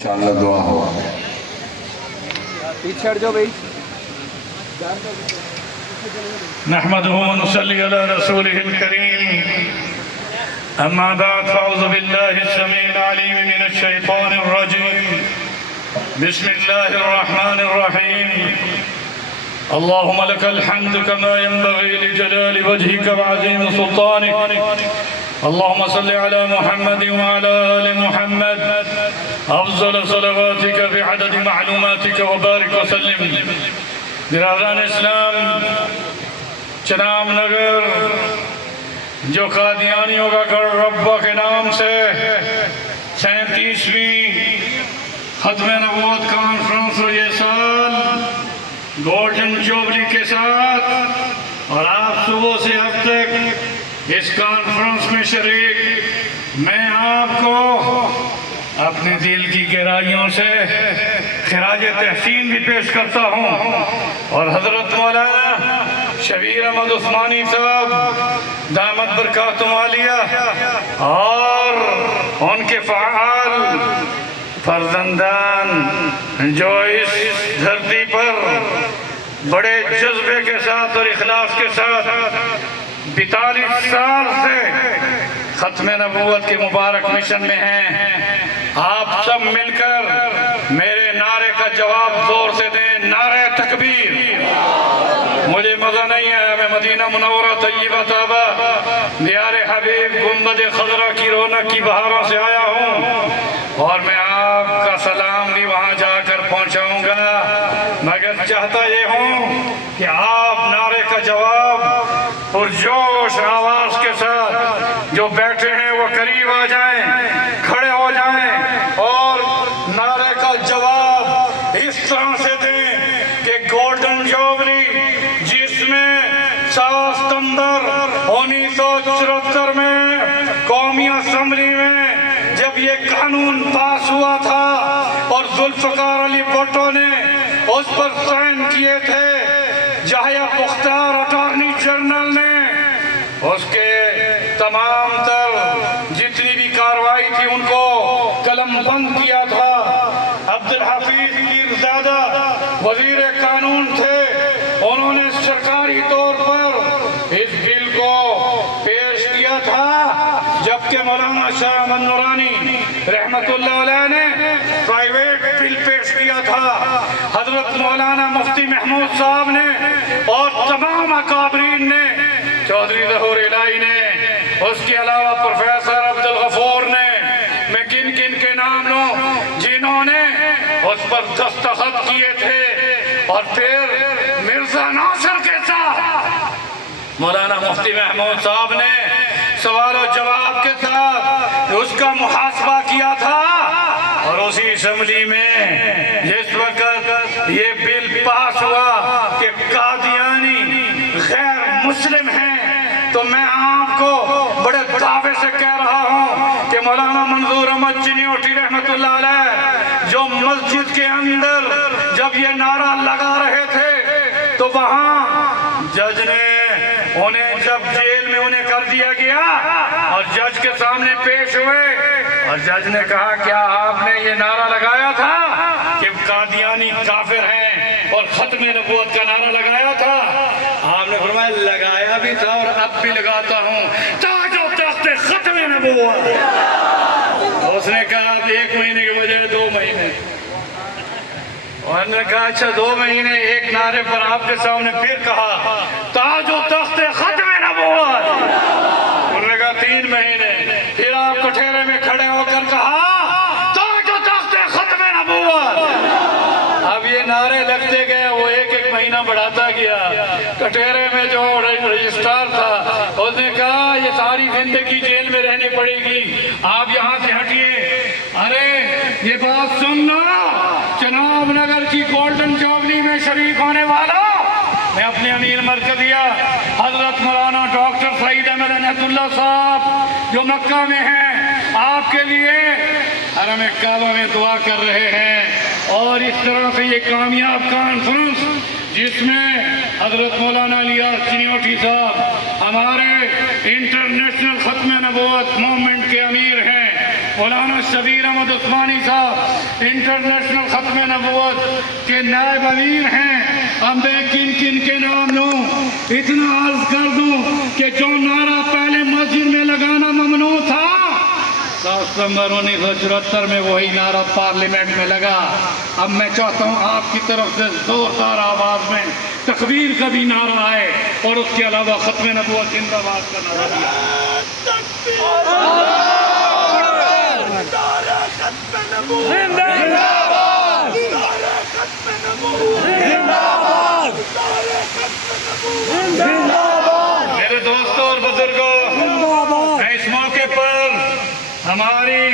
انشاءاللہ دعا ہو. نحمده ونصلي على رسوله الكريم. أما بعد فأعوذ بالله السميع العليم من الشيطان الرجيم. بسم الله الرحمن الرحيم. اللهم لك الحمد كما ينبغي لجلال وجهك وعظيم سلطانك. اللهم صل على محمد وعلى آل محمد أفضل صلواتك في عدد معلوماتك وبارك وسلم. برادران اسلام، چناب نگر جو قادیانیوں کا گڑھ ربہ کے نام سے 37ویں ختم نبوت کانفرنس یہ سال گولڈن جوبلی کے ساتھ، اور آپ صبح سے اب تک اس کانفرنس میں شریک، میں آپ کو اپنے دل کی گہرائیوں سے خراج تحسین بھی پیش کرتا ہوں. اور حضرت مولانا شبیر احمد عثمانی صاحب دامت برکاتہم عالیہ اور ان کے فعال فرزندان جو اس دھرتی پر بڑے جذبے کے ساتھ اور اخلاص کے ساتھ 42 سال سے ختم نبوت کے مبارک مشن میں ہیں، آپ سب مل کر میرے نعرے کا جواب زور سے دیں. نعرہ تکبیر. مجھے مزہ نہیں آیا، میں مدینہ منورہ طیبہ طیبہ دیار حبیب گنبد خضرا کی رونق کی بہاروں سے آیا ہوں، اور میں آپ کا سلام بھی وہاں جا کر پہنچاؤں گا، مگر چاہتا یہ ہوں کہ آپ نعرے کا جواب پرجوش آواز کے ساتھ، جو بیٹھے ہیں وہ قریب آ جائیں، کھڑے ہو جائیں اور نعرے کا جواب اس طرح سے دیں کہ گولڈن جوبلی جس میں 7 ستمبر 1974 میں قومی اسمبلی میں جب یہ قانون پاس ہوا تھا اور ذوالفقار علی بھٹو نے اس پر سائن کیے تھے، یحییٰ مختار اٹارنی جنرل نے اس کے تمام تر جتنی بھی کارروائی تھی ان کو قلم بند کیا تھا. عبدالحفیظ پیرزادہ وزیر قانون تھے، انہوں نے سرکاری طور پر اس بل کو پیش کیا تھا، جبکہ مولانا شاہ احمد نورانی رحمت اللہ علیہ نے پرائیویٹ بل پیش کیا تھا. حضرت مولانا مفتی محمود صاحب نے اور تمام اکابرین نے، چودھری ظہور الہی نے، اس کے علاوہ پروفیسر عبدالغفور نے، میں کن کن کے نام لوں جنہوں نے اس پر دستخط کیے تھے. اور پھر مرزا ناصر کے ساتھ مولانا مفتی محمود صاحب نے سوال و جواب کے ساتھ اس کا محاسبہ کیا تھا. اور اسی اسمبلی میں جس وقت یہ بل پاس ہوا کہ قادیانی غیر مسلم ہیں، تو میں آپ کو بڑے دعوے سے کہہ رہا ہوں کہ مولانا منظور احمد چنیوٹی رحمت اللہ علیہ جو مسجد کے اندر جب یہ نعرہ لگا رہے تھے تو وہاں جج نے انہیں جب جیل میں انہیں کر دیا گیا اور جج کے سامنے پیش ہوئے، اور جج نے کہا کیا آپ نے یہ نعرہ لگایا تھا کہ قادیانی کافر ہیں اور ختم نبوت کا نعرہ لگایا تھا؟ آپ نے فرمایا لگایا بھی تھا اور اب بھی لگاتا ہوں، تاج و تخت ختم نبوت. اس نے کہا اب 1 مہینے کے بجائے 2 مہینے. اور نے کہا اچھا 2 مہینے. ایک نعرے پر آپ کے سامنے پھر کہا تاج و تخت ختم نبوت. انہوں نے کہا 3 مہینے. پھر آپ کٹھیرے میں کھڑے ہو کر کہا تاج و تخت ختم نبوت. اب یہ نعرے لگتے گئے، وہ 1 مہینہ بڑھاتا گیا. کٹھیرے میں جو رجسٹرار تھا اس نے کہا یہ ساری زندگی جیل میں رہنی پڑے گی، آپ یہاں سے ہٹیے. ارے یہ بات سن لو، چناب نگر کی گولڈن جوبلی میں شریک ہونے والا میں اپنے امیر مرکزیہ حضرت مولانا ڈاکٹر سعید احمد عنایت اللہ صاحب جو مکہ میں ہیں، آپ کے لیے حرم کعبہ میں دعا کر رہے ہیں. اور اس طرح سے یہ کامیاب کانفرنس جس میں حضرت مولانا الیاس چنیوٹی صاحب ہمارے انٹرنیشنل ختم نبوت موومنٹ کے امیر ہیں، مولانا شبیر احمد عثمانی صاحب انٹرنیشنل ختم نبوت کے نائب امیر ہیں. اب میں کن کن کے نام لوں؟ اتنا عرض کر دوں کہ جو نعرہ پہلے مسجد میں لگانا ممنوع تھا 7 ستمبر 1974 میں وہی نعرہ پارلیمنٹ میں لگا. اب میں چاہتا ہوں آپ کی طرف سے زوردار آواز میں تکبیر کا بھی نعرہ آئے اور اس کے علاوہ ختم نبوت زندہ باد کا نعرہ بھی آئے. میرے دوستوں اور بزرگوں، میں اس موقع پر ہماری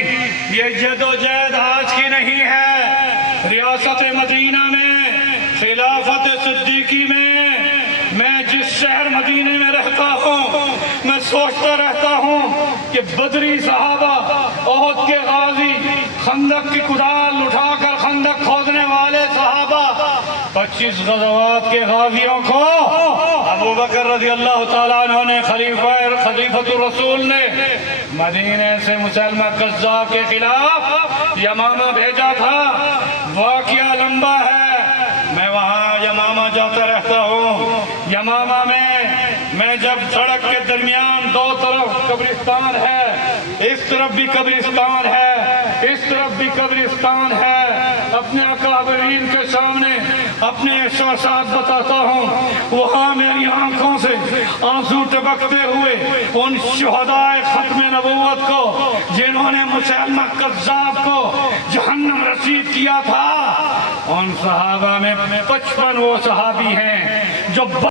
یہ جدوجہد آج کی نہیں ہے. ریاست مدینہ میں خلافت صدیقی میں جس شہر مدینہ میں رہتا ہوں، میں سوچتا رہتا ہوں کہ بدری صحابہ، احد کے غازی، خندق کی کدال اٹھا کر خندق کھودنے والے صحابہ، 25 غزوات کے غازیوں کو ابو بکر رضی اللہ تعالیٰ عنہ نے خلیفۃ الرسول نے مدینے سے مسلمہ کذاب کے خلاف یمامہ بھیجا تھا. واقعہ لمبا ہے، میں وہاں یمامہ جاتا رہتا ہوں. یمامہ میں جب سڑک کے درمیان 2 طرف قبرستان ہے، اس طرف بھی قبرستان ہے، اس طرف بھی قبرستان ہے، اپنے اکابرین کے سامنے اپنے احساسات بتاتا ہوں. وہاں میری آنکھوں سے آنسو ٹپکتے ہوئے ان شہدائے ختم نبوت کو، جنہوں نے مسلمہ کذاب کو جہنم رسید کیا تھا، ان صحابہ میں 55 وہ صحابی ہیں جو